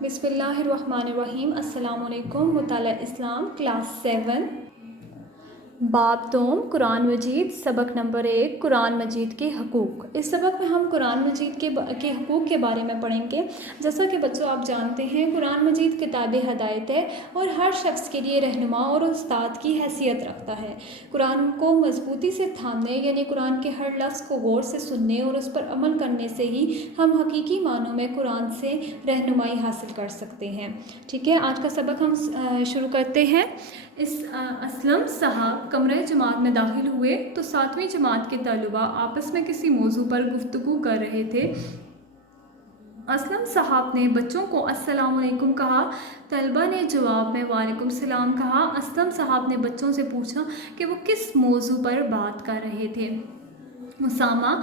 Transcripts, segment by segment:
بسم اللہ الرحمن الرحیم۔ السلام علیکم۔ مطالعہ اسلام کلاس 7 باب دوم قرآن مجید سبق نمبر 1 قرآن مجید کے حقوق۔ اس سبق میں ہم قرآن مجید کے حقوق کے بارے میں پڑھیں گے۔ جیسا کہ بچوں آپ جانتے ہیں قرآن مجید کتاب ہدایت ہے اور ہر شخص کے لیے رہنما اور استاد کی حیثیت رکھتا ہے۔ قرآن کو مضبوطی سے تھامنے یعنی قرآن کے ہر لفظ کو غور سے سننے اور اس پر عمل کرنے سے ہی ہم حقیقی معنوں میں قرآن سے رہنمائی حاصل کر سکتے ہیں۔ ٹھیک ہے، آج کا سبق ہم شروع کرتے ہیں۔ اسلم صاحب کمرہ جماعت میں داخل ہوئے تو 7ویں جماعت کے طلباء آپس میں کسی موضوع پر گفتگو کر رہے تھے۔ اسلم صاحب نے بچوں کو السلام علیکم کہا۔ طلباء نے جواب میں وعلیکم السلام کہا۔ اسلم صاحب نے بچوں سے پوچھا کہ وہ کس موضوع پر بات کر رہے تھے۔ اسامہ: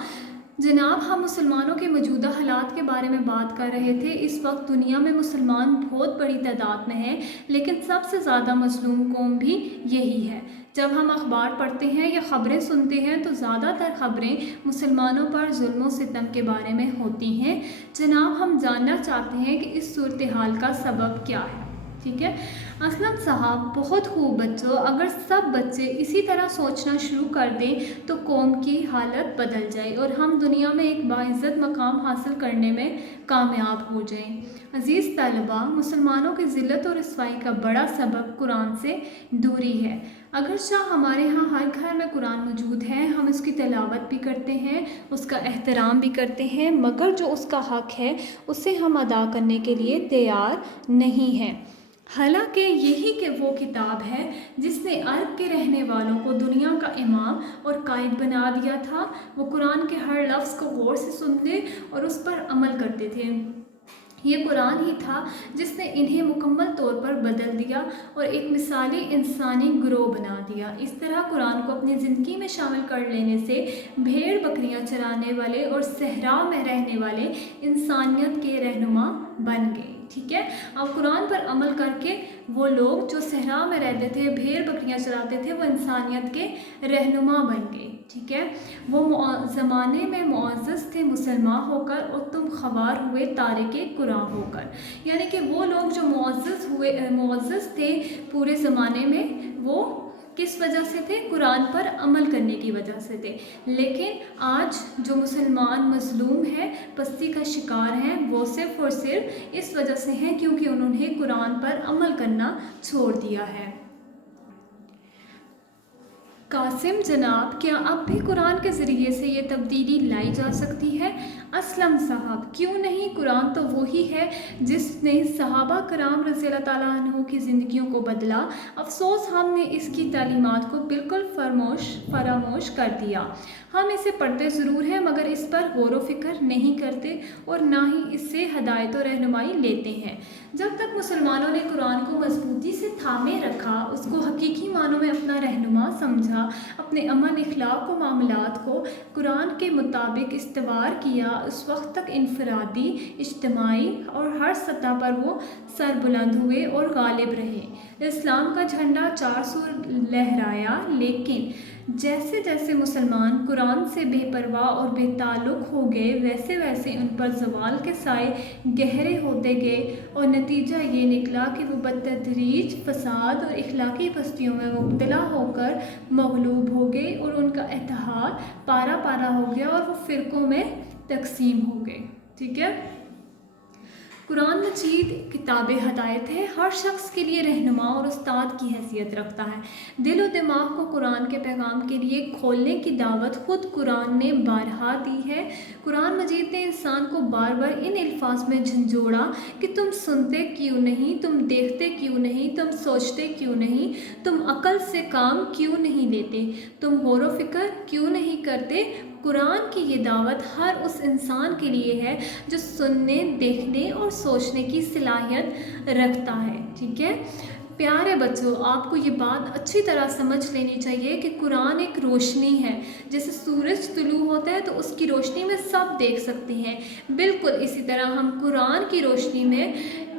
جناب ہم مسلمانوں کے موجودہ حالات کے بارے میں بات کر رہے تھے۔ اس وقت دنیا میں مسلمان بہت بڑی تعداد میں ہیں، لیکن سب سے زیادہ مظلوم قوم بھی یہی ہے۔ جب ہم اخبار پڑھتے ہیں یا خبریں سنتے ہیں تو زیادہ تر خبریں مسلمانوں پر ظلم و ستم کے بارے میں ہوتی ہیں۔ جناب ہم جاننا چاہتے ہیں کہ اس صورتحال کا سبب کیا ہے۔ ٹھیک ہے، اسلم صاحب: بہت خوب بچوں، اگر سب بچے اسی طرح سوچنا شروع کر دیں تو قوم کی حالت بدل جائے اور ہم دنیا میں ایک باعزت مقام حاصل کرنے میں کامیاب ہو جائیں۔ عزیز طلباء، مسلمانوں کی ذلت اور رسوائی کا بڑا سبب قرآن سے دوری ہے۔ اگرچہ ہمارے ہاں ہر گھر میں قرآن موجود ہے، ہم اس کی تلاوت بھی کرتے ہیں، اس کا احترام بھی کرتے ہیں، مگر جو اس کا حق ہے اسے ہم ادا کرنے کے لیے تیار نہیں ہیں۔ حالانکہ یہی کہ وہ کتاب ہے جس نے عرب کے رہنے والوں کو دنیا کا امام اور قائد بنا دیا تھا۔ وہ قرآن کے ہر لفظ کو غور سے سنتے اور اس پر عمل کرتے تھے۔ یہ قرآن ہی تھا جس نے انہیں مکمل طور پر بدل دیا اور ایک مثالی انسانی گروہ بنا دیا۔ اس طرح قرآن کو اپنی زندگی میں شامل کر لینے سے بھیڑ بکریاں چرانے والے اور صحرا میں رہنے والے انسانیت کے رہنما بن گئے۔ ٹھیک ہے، اب قرآن پر عمل کر کے وہ لوگ جو صحرا میں رہتے تھے، بھیڑ بکریاں چراتے تھے، وہ انسانیت کے رہنما بن گئے۔ ٹھیک ہے، وہ زمانے میں معزز تھے مسلمان ہو کر اور تم خوار ہوئے تارک قرآن ہو کر۔ یعنی کہ وہ لوگ جو معزز تھے پورے زمانے میں، وہ کس وجہ سے تھے؟ قرآن پر عمل کرنے کی وجہ سے تھے۔ لیکن آج جو مسلمان مظلوم ہیں، پستی کا شکار ہیں، وہ صرف اور صرف اس وجہ سے ہیں کیونکہ انہوں نے قرآن پر عمل کرنا چھوڑ دیا ہے۔ قاسم: جناب کیا اب بھی قرآن کے ذریعے سے یہ تبدیلی لائی جا سکتی ہے؟ اسلم صاحب: کیوں نہیں، قرآن تو وہی ہے جس نے صحابہ کرام رضی اللہ تعالیٰ عنہ کی زندگیوں کو بدلا۔ افسوس ہم نے اس کی تعلیمات کو بالکل فراموش کر دیا۔ ہم اسے پڑھتے ضرور ہیں مگر اس پر غور و فکر نہیں کرتے اور نہ ہی اس سے ہدایت و رہنمائی لیتے ہیں۔ جب تک مسلمانوں نے قرآن کو مضبوطی سے تھامے رکھا، اس کو حقیقی معنوں میں اپنا رہنما سمجھا، اپنے امن اخلاق و معاملات کو قرآن کے مطابق استوار کیا، اس وقت تک انفرادی، اجتماعی اور ہر سطح پر وہ سربلند ہوئے اور غالب رہے۔ اسلام کا جھنڈا 400 لہرایا، لیکن جیسے جیسے مسلمان قرآن سے بے پرواہ اور بے تعلق ہو گئے، ویسے ویسے ان پر زوال کے سائے گہرے ہوتے گئے اور نتیجہ یہ نکلا کہ وہ بتدریج فساد اور اخلاقی پستیوں میں مبتلا ہو کر مغلوب ہو گئے اور ان کا اتحاد پارا پارا ہو گیا اور وہ فرقوں میں تقسیم ہو گئے۔ ٹھیک ہے، قرآن مجید کتاب ہدایت ہے، ہر شخص کے لیے رہنما اور استاد کی حیثیت رکھتا ہے۔ دل و دماغ کو قرآن کے پیغام کے لیے کھولنے کی دعوت خود قرآن نے بارہا دی ہے۔ قرآن مجید نے انسان کو بار بار ان الفاظ میں جھنجھوڑا کہ تم سنتے کیوں نہیں، تم دیکھتے کیوں نہیں، تم سوچتے کیوں نہیں، تم عقل سے کام کیوں نہیں لیتے، تم غور و فکر کیوں نہیں کرتے۔ قرآن کی یہ دعوت ہر اس انسان کے لیے ہے جو سننے، دیکھنے اور سوچنے کی صلاحیت رکھتا ہے۔ ٹھیک ہے، پیارے بچوں، آپ کو یہ بات اچھی طرح سمجھ لینی چاہیے کہ قرآن ایک روشنی ہے۔ جیسے سورج طلوع ہوتا ہے تو اس کی روشنی میں سب دیکھ سکتے ہیں، بالکل اسی طرح ہم قرآن کی روشنی میں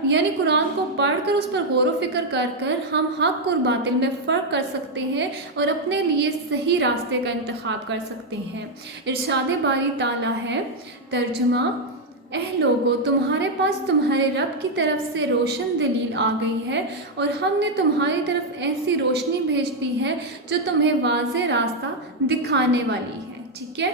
یعنی قرآن کو پڑھ کر اس پر غور و فکر کر کر ہم حق اور باطل میں فرق کر سکتے ہیں اور اپنے لیے صحیح راستے کا انتخاب کر سکتے ہیں۔ ارشاد باری تعالیٰ ہے، ترجمہ: اے لوگو، تمہارے پاس تمہارے رب کی طرف سے روشن دلیل آ گئی ہے اور ہم نے تمہاری طرف ایسی روشنی بھیج دی ہے جو تمہیں واضح راستہ دکھانے والی ہے۔ ٹھیک ہے،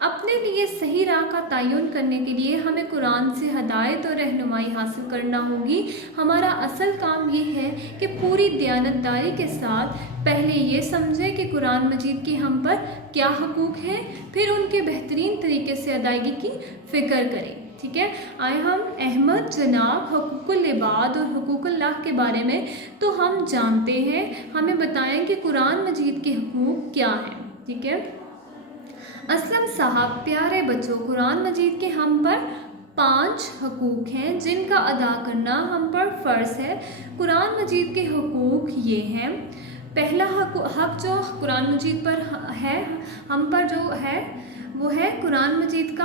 اپنے لیے صحیح راہ کا تعین کرنے کے لیے ہمیں قرآن سے ہدایت اور رہنمائی حاصل کرنا ہوگی۔ ہمارا اصل کام یہ ہے کہ پوری دیانتداری کے ساتھ پہلے یہ سمجھیں کہ قرآن مجید کی ہم پر کیا حقوق ہیں، پھر ان کے بہترین طریقے سے ادائیگی کی فکر کریں۔ ٹھیک ہے، آئے ہم احمد جناب حقوق العباد اور حقوق اللہ کے بارے میں تو ہم جانتے ہیں، ہمیں بتائیں کہ قرآن مجید کے حقوق کیا ہیں۔ ٹھیک ہے، اسلم صاحب، پیارے بچوں، قرآن مجید کے ہم پر 5 حقوق ہیں جن کا ادا کرنا ہم پر فرض ہے۔ قرآن مجید کے حقوق یہ ہیں۔ پہلا حق جو قرآن مجید پر ہے، ہم پر جو ہے وہ ہے قرآن مجید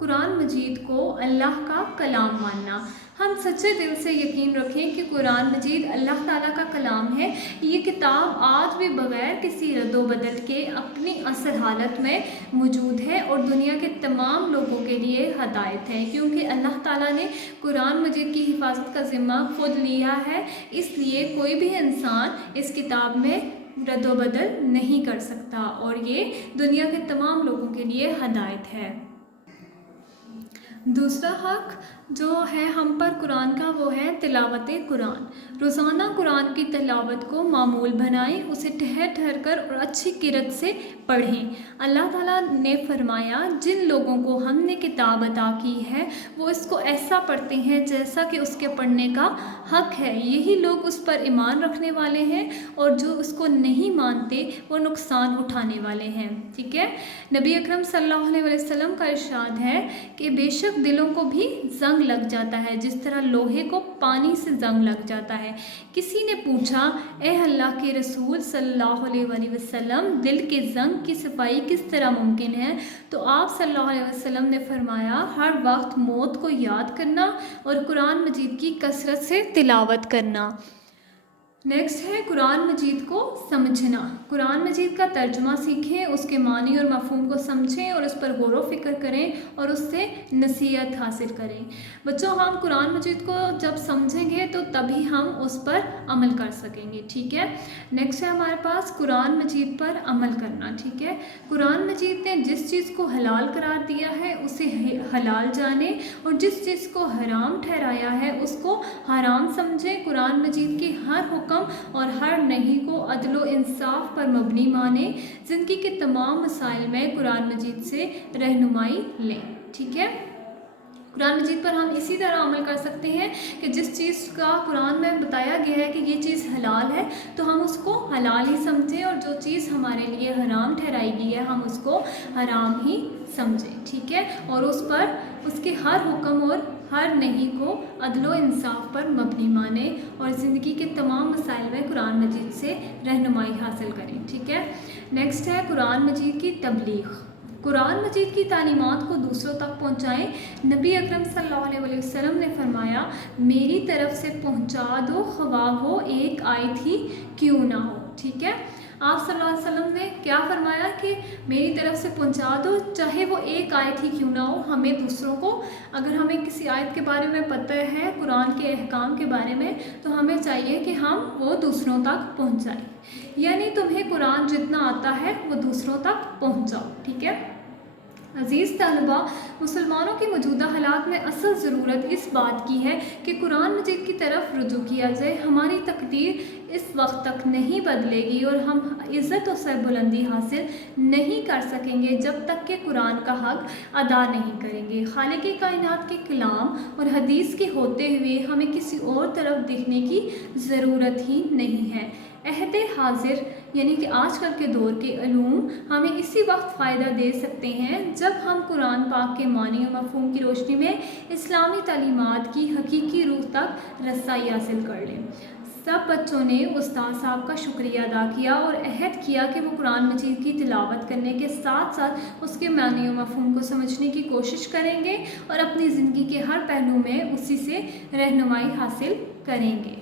قرآن مجید کو اللہ کا کلام ماننا۔ ہم سچے دل سے یقین رکھیں کہ قرآن مجید اللہ تعالیٰ کا کلام ہے۔ یہ کتاب آج بھی بغیر کسی رد و بدل کے اپنی اصل حالت میں موجود ہے اور دنیا کے تمام لوگوں کے لیے ہدایت ہے، کیونکہ اللہ تعالیٰ نے قرآن مجید کی حفاظت کا ذمہ خود لیا ہے، اس لیے کوئی بھی انسان اس کتاب میں رد و بدل نہیں کر سکتا اور یہ دنیا کے تمام لوگوں کے لیے ہدایت ہے۔ دوسرا حق جو ہے ہم پر قرآن کا وہ ہے تلاوت قرآن۔ روزانہ قرآن کی تلاوت کو معمول بنائیں، اسے ٹھہر ٹھہر کر اور اچھی قرأت سے پڑھیں۔ اللہ تعالیٰ نے فرمایا، جن لوگوں کو ہم نے کتاب عطا کی ہے وہ اس کو ایسا پڑھتے ہیں جیسا کہ اس کے پڑھنے کا حق ہے، یہی لوگ اس پر ایمان رکھنے والے ہیں اور جو اس کو نہیں مانتے وہ نقصان اٹھانے والے ہیں۔ ٹھیک ہے، نبی اکرم صلی اللہ علیہ وسلم کا ارشاد ہے کہ بے شک دلوں کو بھی زنگ لگ جاتا ہے جس طرح لوہے کو پانی سے زنگ لگ جاتا ہے۔ کسی نے پوچھا، اے اللہ کے رسول صلی اللہ علیہ وسلم، دل کے زنگ کی صفائی کس طرح ممکن ہے؟ تو آپ صلی اللہ علیہ وسلم نے فرمایا، ہر وقت موت کو یاد کرنا اور قرآن مجید کی کثرت سے تلاوت کرنا۔ نیکسٹ ہے قرآن مجید کو سمجھنا۔ قرآن مجید کا ترجمہ سیکھیں، اس کے معنی اور مفہوم کو سمجھیں اور اس پر غور و فکر کریں اور اس سے نصیحت حاصل کریں۔ بچوں، ہم قرآن مجید کو جب سمجھیں گے تو تبھی ہم اس پر عمل کر سکیں گے۔ ٹھیک ہے، نیکسٹ ہے ہمارے پاس قرآن مجید پر عمل کرنا۔ ٹھیک ہے، قرآن مجید نے جس چیز کو حلال قرار دیا ہے اسے حلال جانیں اور جس چیز کو حرام ٹھہرایا ہے اس کو حرام سمجھیں۔ قرآن مجید کے ہر حکم اور ہر نہیں کو عدل و انصاف پر مبنی مانیں۔ زندگی کے تمام مسائل میں قرآن مجید سے رہنمائی لیں۔ ٹھیک ہے، قرآن مجید پر ہم اسی طرح عمل کر سکتے ہیں کہ جس چیز کا قرآن میں بتایا گیا ہے کہ یہ چیز حلال ہے تو ہم اس کو حلال ہی سمجھیں اور جو چیز ہمارے لیے حرام ٹھہرائی گئی ہے ہم اس کو حرام ہی سمجھیں۔ ٹھیک ہے، اور اس کے ہر حکم اور ہر نہیں کو عدل و انصاف پر مبنی مانیں اور زندگی کے تمام مسائل میں قرآن مجید سے رہنمائی حاصل کریں۔ ٹھیک ہے، نیکسٹ ہے قرآن مجید کی تبلیغ۔ قرآن مجید کی تعلیمات کو دوسروں تک پہنچائیں۔ نبی اکرم صلی اللہ علیہ وسلم نے فرمایا، میری طرف سے پہنچا دو، خواہ وہ ایک آیت ہی کیوں نہ ہو۔ ٹھیک ہے، آپ صلی اللہ علیہ وسلم نے کیا فرمایا کہ میری طرف سے پہنچا دو، چاہے وہ ایک آیت ہی کیوں نہ ہو۔ ہمیں دوسروں کو، اگر ہمیں کسی آیت کے بارے میں پتہ ہے، قرآن کے احکام کے بارے میں، تو ہمیں چاہیے کہ ہم وہ دوسروں تک پہنچائیں، یعنی تمہیں قرآن جتنا آتا ہے وہ دوسروں تک پہنچاؤ۔ ٹھیک ہے، عزیز طلباء، مسلمانوں کی موجودہ حالات میں اصل ضرورت اس بات کی ہے کہ قرآن مجید کی طرف رجوع کیا جائے۔ ہماری تقدیر اس وقت تک نہیں بدلے گی اور ہم عزت و سربلندی حاصل نہیں کر سکیں گے جب تک کہ قرآن کا حق ادا نہیں کریں گے۔ خالق کائنات کے کلام اور حدیث کے ہوتے ہوئے ہمیں کسی اور طرف دیکھنے کی ضرورت ہی نہیں ہے۔ عہد حاضر یعنی کہ آج کل کے دور کے علوم ہمیں اسی وقت فائدہ دے سکتے ہیں جب ہم قرآن پاک کے معنی و مفہوم کی روشنی میں اسلامی تعلیمات کی حقیقی روح تک رسائی حاصل کر لیں۔ سب بچوں نے استاد صاحب کا شکریہ ادا کیا اور عہد کیا کہ وہ قرآن مجید کی تلاوت کرنے کے ساتھ ساتھ اس کے معنی و مفہوم کو سمجھنے کی کوشش کریں گے اور اپنی زندگی کے ہر پہلو میں اسی سے رہنمائی حاصل کریں گے۔